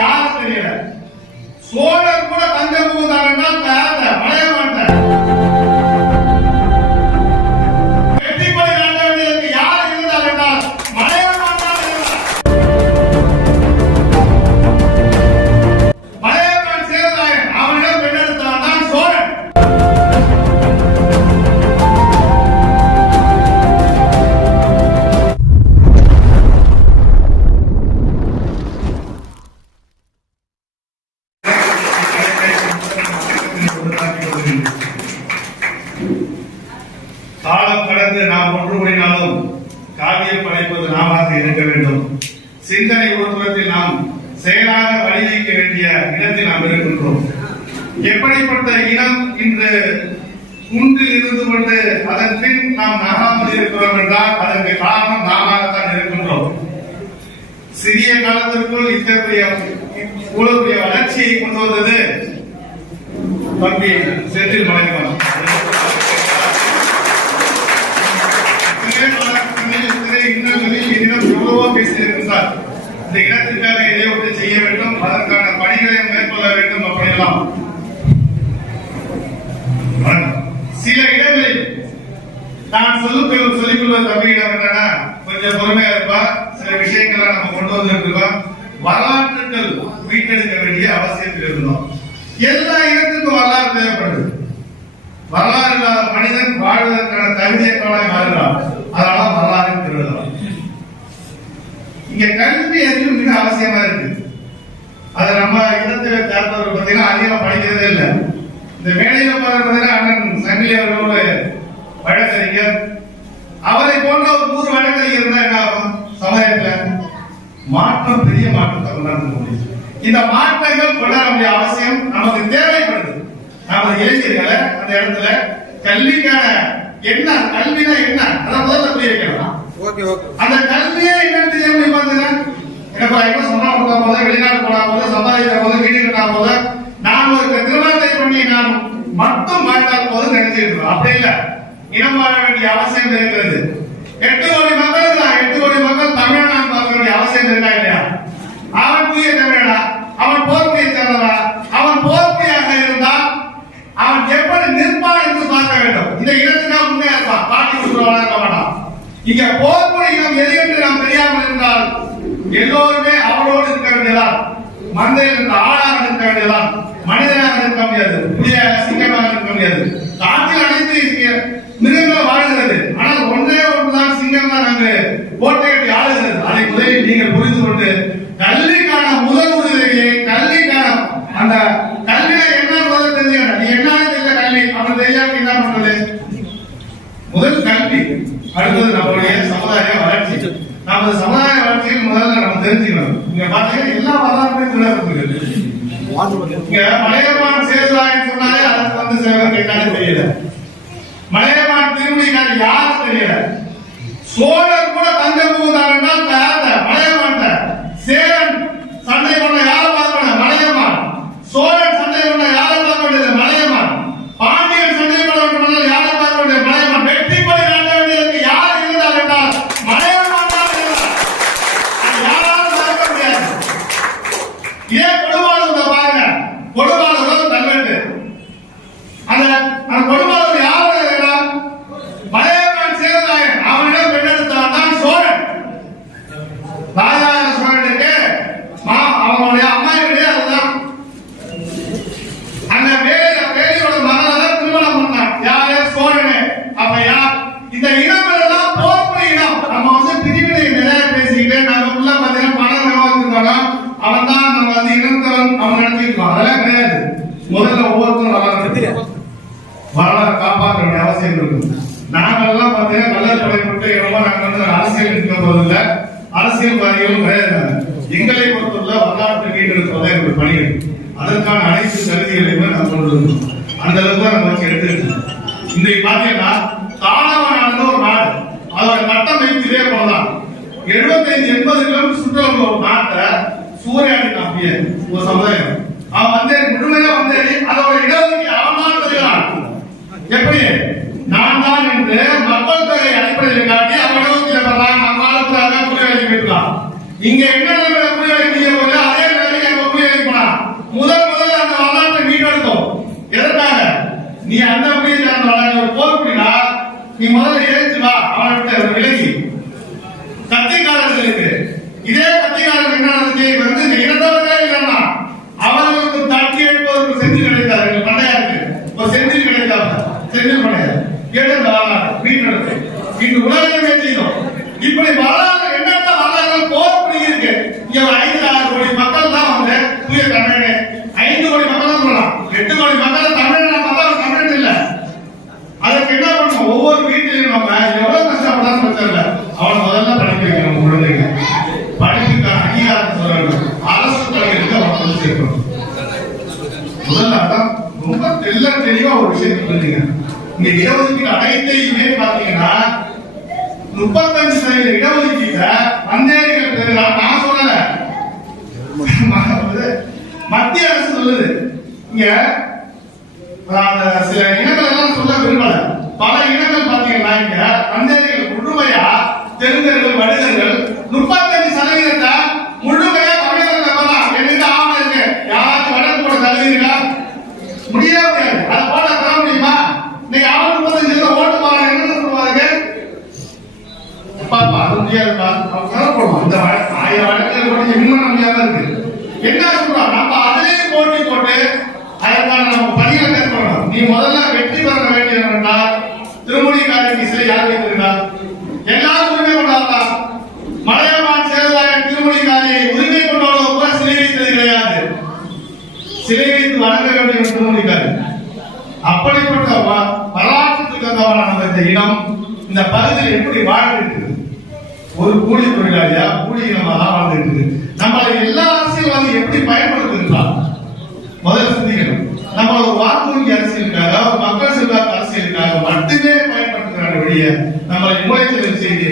யாரும் தெரியல. சோழர் கூட தஞ்சம் புகுந்தாங்கன்னா மலைய மாட்டேன் வெற்றிப்படை நாட்ட வேண்டியதற்கு யார் இருந்தார் என்றால் மலைய மாட்டார். மலையமான் சேர்ந்தாயன் அவனிடம் பெண்ணெடுத்தான் தான் சோழன். காலம் கடந்து நாம் ஒன்று கூடினாலும் காவியம் படைப்பது நாமாக இருக்க வேண்டும். சிந்தனை ஒரு புறத்தில் நாம் செயலாக வழிவைக்க வேண்டிய இடத்தில் நாம் இருக்கின்றோம். எப்படிப்பட்ட இனம் இன்று குன்றில் இருந்து கொண்டு அதன் பின் நாம் நகாமல் இருக்கிறோம் என்றால் அதற்கு காரணம் நாமாகத்தான் இருக்கின்றோம். சிறிய காலத்திற்குள் இத்தகைய வளர்ச்சியை கொண்டு வந்தது தம்பி செந்தில் மலையமான். எவ்வளவோ பேசியிருக்கிறார். இந்த இடத்திற்காக இதை ஒன்று செய்ய வேண்டும், அதற்கான பணிகளை மேற்கொள்ள வேண்டும். அப்படியெல்லாம் சில இடங்களில் நான் சொல்லிக்கொள்ள தம்பியிடம் என்னன்னா கொஞ்சம் பொறுமையா இருப்பா, சில விஷயங்களை நம்ம கொண்டு வந்திருக்கோம். வரலாற்றுகள் மீட்டெடுக்க வேண்டிய அவசியத்தில் இருந்தோம். எல்லா இடத்துக்கும் வரலாறு தேவைப்படுது. வரலாறு இல்லாத மனிதன் வாழ்வதற்கான தகுதியற்றவனாய் மாறுகிறான். அதனால வரலாறு திருவிழா. இங்க கல்வி அறிவு மிக அவசியமா இருக்கு. அது நம்ம இடத்துல சேர்ந்தவர் பார்த்தீங்கன்னா அதிகமா படிக்கிறதே இல்லை. இந்த மேடையில பார்த்தீங்கன்னா அண்ணன் சங்கிலி அவர்களோட வழக்கறிஞர், அவரை போன்ற ஒரு 100 வழக்கறிஞர் இருந்தா என்ன ஆகும்? சமுதாயத்தில் மாற்றம், பெரிய மாற்றத்தை கொண்டாட முடியும். இந்த மாற்றங்கள் கொண்டாட வேண்டிய அவசியம் நமக்கு தேவைப்படுது. நமது இளைஞர்களை அந்த இடத்துல கல்விக்கான என்ன, கல்வினா என்ன அதை முதல்ல புரிய வைக்கலாம். அந்த கல்வியே என்னன்னு தெரிய முடியும். பாத்துங்க, எனக்கு சொன்னா போத, வெளிநாடு போனா போத, சம்பாதிக்கிற போது, வீடு கட்டா போத, நான் ஒரு திருமணத்தை பண்ணி நான் மட்டும் வாழ்ந்தால் போது நினைச்சிருக்கோம். அப்படி இல்ல, இனம் வாழ வேண்டிய அவசியம் இருக்கிறது. 8 கோடி மக்கள் தான், 8 கோடி மக்கள் தமிழ் நான் பார்க்க வேண்டிய அவசியம் இருக்கா இல்லையா? அவன் புதிய தமிழனா, அவன் போர்க்குடியை சேர்ந்தவனா, அவன் போர்க்குடியாக இருந்தால் அவன் எப்படி நிற்பான் என்று பார்க்க வேண்டும். இந்த இடத்துக்காக உண்மையா இருப்பான், பாட்டி சொல்லுவானா இருக்க மாட்டான். இங்க போர்க்குடி இனம் எது என்று நாம் தெரியாமல் இருந்தால் எல்லோருமே அவளோடு இருக்க வேண்டியதான், மந்தையில் இருந்த ஆளாக இருக்க வேண்டியதான், மனிதனாக இருக்க முடியாது, புதிய சிங்கமாக இருக்க முடியாது. காட்டில் அனைத்து மிருகங்கள் வாழ்கிறது, ஆனால் ஒன்றே ஒன்றுதான் சிங்கம் தான் அங்கு கோட்டை கட்டி ஆளுகிறது. அதை முதலில் நீங்கள் புரிந்து கொண்டு கல்விக்கான முதல் உதவியை, கல்விக்கான அந்த கல்வியை என்ன முதல் தெரிஞ்சுக்கணும். நீ என்ன தெரியல கல்வி அவன் தெரியாம என்ன பண்றது? முதல் கல்வி, அடுத்தது நம்மளுடைய சமுதாய வளர்ச்சி. நமது சமுதாய வளர்ச்சியில் முதல்ல நம்ம தெரிஞ்சுக்கணும். இங்க பாத்தீங்கன்னா எல்லா வரலாறுமே இருக்கு. இங்க மலையமான் சேர்ந்தாயன்னு சொன்னாலே அதற்கு வந்து சேவர்கள் தெரியல. மலையமான் திருமணிக்கான யாரும் தெரியல. சோழர் கூட தஞ்சம் புகுந்தாங்கன்னா மலையமான். சேரன் சண்டை பண்ண யாரை பார்க்கணும்? மலையமான். சோழன் சண்டை பண்ண யாரை பார்க்க வேண்டியது? மலையமான். பாண்டியன் சண்டை பண்ண யாரை பார்க்க வேண்டியது? மலையமான். வெற்றிப்படை நாட்ட வேண்டியதற்கு யார் இருந்தார் என்றால் மலையமான் தான் இருந்தார். யாராலும் மறக்க முடியாது. ஏன் கொடுமாடு பாருங்க, கொடுமாடு கல்வெட்டு. அந்த கொடுமாடு யார் இருக்கிறார்? மலையமான் சேர்ந்தாயன் அவனிடம் பெண்ணெடுத்தான் தான் சோழன். ராஜராஜ சோழனுக்கு அவனுடைய அம்மா வீடு அதுதான். அந்த வேலியோட மகளை திருமணம் பண்ணான். யாரு? சோழனு. அப்ப யார் இந்த இனம்? எல்லாம் போர்க்குடி இனம். நம்ம வந்து பிரிவினை நிறைய பேசிக்கிட்டு நம்ம உள்ள பாத்தீங்கன்னா பணம் நிர்வாகிச்சிருக்காங்க, அவன் தான் நம்ம வந்து இனத்தவன் அவன் நினைச்சிருக்கோம். அதெல்லாம் கிடையாது. முதல்ல ஒவ்வொருத்தரும் வரலாறு காப்பாற்ற வேண்டிய அவசியம் இருக்கு. நாங்கெல்லாம் பாத்தீங்கன்னா நல்ல தலைப்பட்டு நாங்க வந்து அரசியல் இருக்க போதில்லை, அரசியல்வாதிகளும் கிடையாது. எங்களை பொறுத்துள்ள வரலாற்று மீட்டெடுப்பதை எங்களுக்கு பணிகள், அதற்கான அனைத்து கருதிகளையுமே நாம் கொண்டு அந்த அளவுக்கு தான் நம்ம வச்சு எடுத்துருக்கோம். இன்றைக்கு பாத்தீங்கன்னா தாளவனானது ஒரு நாடு, அதோட கட்டமைப்பு இதே போலதான். 75-80 கிலோமீட்டர் சுற்றுலா ஒரு நாட்டை சூறையாடி காப்பிய ஒரு சமுதாயம். அவன் வந்து முழுமையா வந்து அதோட இடஒதுக்கீடு அவமான தருகிறான். எப்படி நான் தான் என்று மக்கள் தொகை அடிப்படையில் காட்டி அவன் நம்ம ஆளுக்காக புரியாடி போயிருக்கான். இங்க என்ன புரியாடி முடிய போல அதே நிலைமை என்ன நடந்துச்சு வந்து இனத்தவர்களே இல்லைன்னா அவர்களுக்கு தட்டி எடுப்பதற்கு செந்தில் கிடைத்தார். எங்க பண்ணையாருக்கு ஒரு செந்தில் கிடைத்தார். செந்தில் பண்ணையார் கேட்ட வரலாறு வீட்டு இன்று உலகமே செய்யும். இப்படி வரலாறு என்னென்ன வரலாறு போர் இருக்கு. இங்க 5-6 கோடி மக்கள் தான் வந்து தூய தமிழ் 5 கோடி மக்கள் தான் சொல்லலாம். 8 கோடி மக்கள் தமிழ் பார்த்தா தமிழ் இல்ல. அதுக்கு என்ன பண்ணணும்? ஒவ்வொரு வீட்டிலையும் நம்ம எவ்வளவு கஷ்டப்படாம பிரச்சனை அவனை முதல்ல படிக்க வைக்கணும். குழந்தைங்க படிப்புக்கான அங்கீகாரத்தை சொல்லணும். அரசு தலைவருக்கு அவன் கொண்டு சேர்க்கணும். முதல்ல அதான் ரொம்ப தெளிவா ஒரு விஷயத்தை புரிஞ்சுங்க. இங்க இடஒதுக்கீடு அனைத்தையுமே பாத்தீங்கன்னா 35% இடஒதுக்கீட்ட வந்தேரிகள் பெறுகிறார். நான் சொல்லல, மத்திய அரசு சொல்லுது. இங்க சில இனங்கள் எல்லாம் சொல்ல விரும்பல. பல இனங்கள் பாத்தீங்கன்னா இங்க வந்தேரிகள் முழுமையா தெலுங்கர்கள் வடுகர்கள் 35% முழுமையா தமிழர்கள் தான். எந்த ஆவணம் இருக்கு? யாராவது வடக்கு போட தருவீங்களா? முடியாது. அதை போட தர முடியுமா? நீங்க அவங்க 35% ஓட்டு போறாங்க. என்ன சொல்லுவாங்க? பாப்பா அது முடியாதுப்பா. அவங்க போடுவோம். இந்த 1000 வழக்குகள் போட்டு இன்னும் முடியாத இருக்கு. என்ன சொல்றோம்? நம்ம அதிலேயே போட்டி போட்டு அதற்கான நம்ம பணிகளை மேற்கொள்ளணும். நீ முதல்ல வெற்றி பெற வேண்டியது என்றால் திருமுடிக்காரி சிலை யார் வைத்திருந்தார்? எல்லாரும் உரிமை கொண்டாடலாம். மலையமான் சேவலாயன் திருமுடிக்காரியை உரிமை கொண்டாடுவோம் கூட சிலை வைத்தது கிடையாது. சிலை வைத்து வழங்க வேண்டிய திருமுடிக்காரி. அப்படிப்பட்ட வரலாற்றுக்கு தந்தவான நம்ம இந்த இடம் இந்த பகுதியில் எப்படி வாழ்ந்துட்டு ஒரு கூலி தொழிலாளியா கூலி இனமாக வாழ்ந்துட்டு நம்மளை எல்லா அரசியல்வாதியும் எப்படி பயன்படுத்துகிறார் முதல்ல சிந்திக்கணும். நம்ம ஒரு வாக்குறுதி அரசியலுக்காக மக்கள் செல்வாக்கு அரசியலுக்காக மட்டுமே பயன்படுத்துகிறாங்க வெளியே நம்மளை மூளைச்சல் செய்து